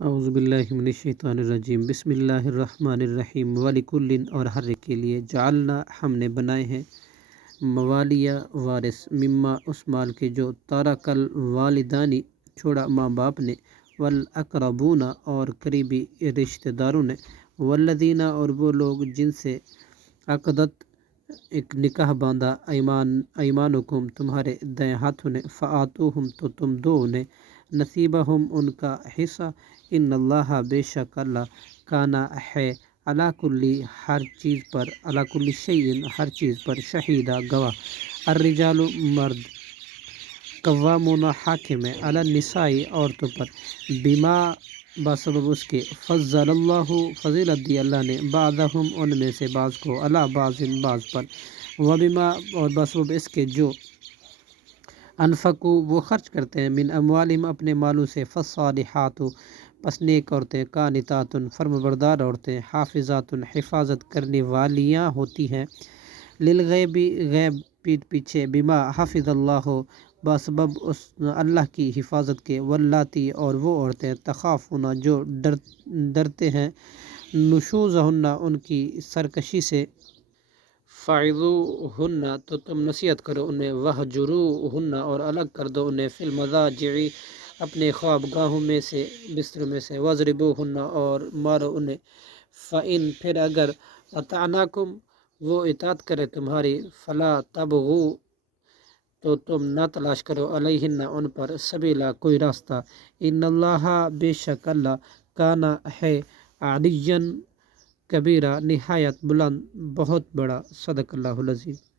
اعوذ باللہ من الشیطان الرجیم، بسم اللہ الرحمن الرحیم۔ وَلِكُلٍ اور ہر ایک کے لیے، جعلنا ہم نے بنائے ہیں، موالیہ وارث، مما اس مال کے جو ترک الوالدانی چھوڑا ماں باپ نے، والاقربون اور قریبی رشتہ داروں نے، والذین اور وہ لوگ جن سے عقدت ایک نکاح باندھا، ایمانکم تمہارے دائیں ہاتھوں نے، فآتوہم تو تم دو انہیں، نصیبہم ان کا حصہ، ان اللہ بے شک اللہ، کانا ہے، علی کلی ہر چیز پر، علی کلی شیء ہر چیز پر، شہیدہ گواہ، الرجال مرد، قوامون حاکم ہے، علی النساء عورتوں پر، بما بسبب اس کے، فضل اللہ فضیلت دی اللہ نے، بعضہم ان میں سے بعض کو، علی بعض بعض پر، وبما اور بسبب اس کے جو انفقوا وہ خرچ کرتے ہیں، من اموالہم اپنے مالوں سے، فالصالحات پس نیک عورتیں، قانتات فرمانبردار عورتیں، حافظات حفاظت کرنے والیاں ہوتی ہیں، للغیب غیب پیٹھ پیچھے، بما حفظ اللہ بسبب اس اللہ کی حفاظت کے، واللاتی اور وہ عورتیں، تخافون جو ڈرتے ہیں، نشوزہن ان کی سرکشی سے، فعظوہن تو تم نصیحت کرو انہیں، وہجروہن اور الگ کر دو انہیں، فی المضاجع اپنے خواب گاہوں میں سے، بستروں میں سے، وضربوہن اور مارو انہیں، فإن پھر اگر اطعناکم وہ اطاعت کرے تمہاری، فلا تبغوا تو تم نہ تلاش کرو، علیہن ان پر، سبیلا کوئی راستہ، ان اللہ بے شک اللہ، کانا ہے، علیًا کبیرہ نہایت بلند بہت بڑا، صدق اللہ العظیم۔